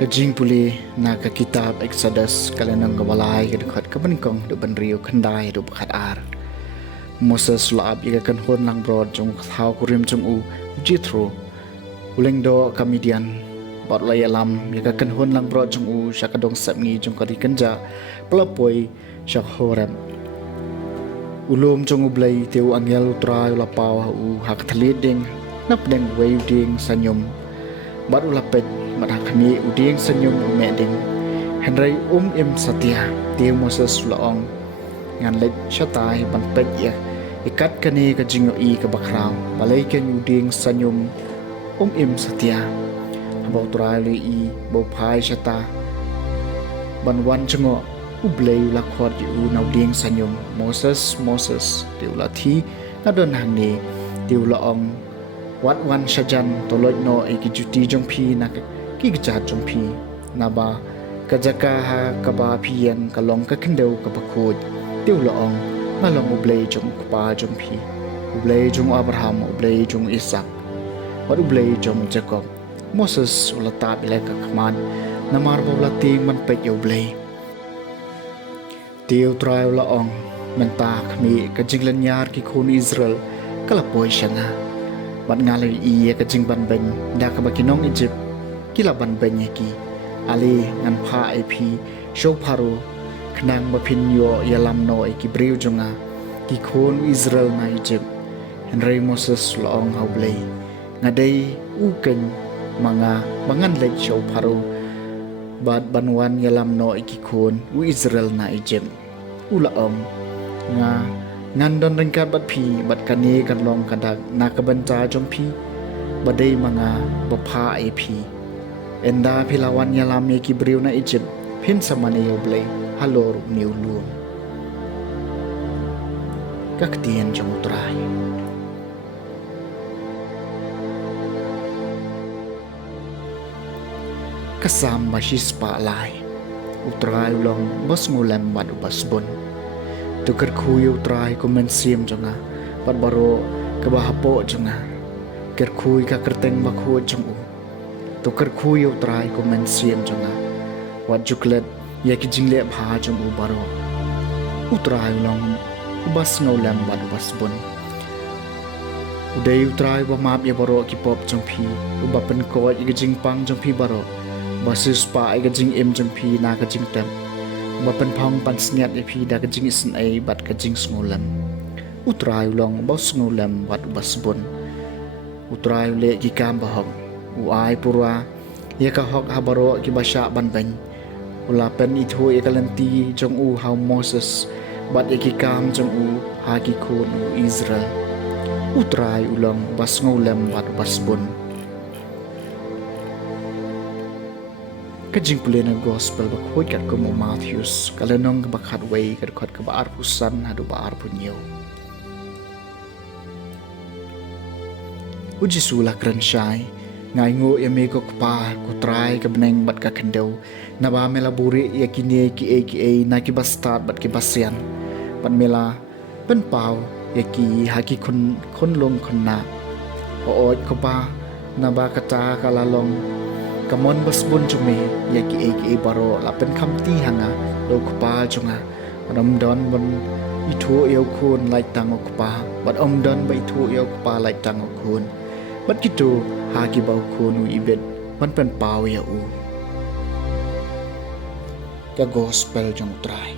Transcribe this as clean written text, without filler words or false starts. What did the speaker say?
Kajing puli na ka kitab Exodus kalanang gawalay kadukhat kabanikong do banriyo kanday do bakat ar. Moses laab iga kanhon lang brod jong thao kurim jong u Jethro uleng do kamidian bat lay alam iga kanhon lang brod jong u syakadong sapngi jong kadikanja pelapoi syak horem. Ulum jong ublay teu angel utray ulapaw u hak thaliding napdeng wayuding sanyum bat ulapet madakani uding senyum umeding Henry im satya tiu Moses laong ngan let syatai ban pet ya ikat kani ka jingo i ka bakraw balay ken uding senyum im satya habau turali i bau pai syata ban wan jengo ublay lakhot yu nauding senyum Moses tiu lathi nadon hangni tiu laong wat wan syajan toloj no ikijuti jong pi nak kigjat jong pi naba kajaka ha kaba pian kalong ka kendeu ka bakod tiu laong ngalong ublay jong kpa jong pi ublay jong Abraham ublay jong Isaac wat ublay jong Jacob Moses ulata bilay ka kaman namar ulati man pet ublay tiu try laong menta kami kajinglan yar ki khun Israel kalapoy siya nga bat ngalay iya kajing banben da ka bakinong Egypt kila banben yaki ali ngan pha ip show paro knang bapin yo yalam no ki breu jonga ki khon Israel na Egypt Henry Moses laong haublay ngadai uken mga bangan lek show paro bat banwan yalam no ki khon u Israel na Egypt ulaong nga nandon ringkat bat pi bat kani kan long kadak nakabanta jong pi badai mga bapa ip enda pilawan yalam ki breu na Egypt pin samane yoblay halor niulum kaktian jong utray kasam masis pa lai utray long bos ngulam madu basbon tukar kuyu utray kumensim jonga pat baro kabahapo jonga ker kuy ka kerteng bakho jong u tukar kuyu utray kumensim jonga wat juklet ya ki jingle bha jong u baro utray long bas ngulam madu basbon udai utray ba map ya baro ki pop jong pi ubapen ko i jingpang jong pi baro basis pa i jing em jong pi na ka jing tem bapen phang pan sniat e phi da ka jing isin ai bat ka jing smulam utrai long bos ngulam wat basbon utrai le ki kam bahok u ai pura ya ka hok habaro ki basha ban ben ula pen i tho e kalanti jong u how Moses bat e ki kam jong u ha ki khon u Israel utrai ulong bas ngulam wat basbon kajing pulih na gospel bakhod kat ko mo Matthews kalanong bakhat way kat khot ka baar pusan hadu baar punyo uji sula kran shai ngai ngo yame ko pa ko try ka beneng bat ka kendau na ba mela buri ya kini ki na ki bastat bat ki basyan pan mela pen pau ya ki haki khun long khun na o ko pa na ba kata kalalong kamon basbon jume ya ki baro lapen khamti hanga lo khpa junga ram don bon itho yau khon lai tang okpa bat om don bai thu yau khpa lai tang okhon bat kitu ha ki bau khon u ibet man pen paw ya u ka gospel jong trai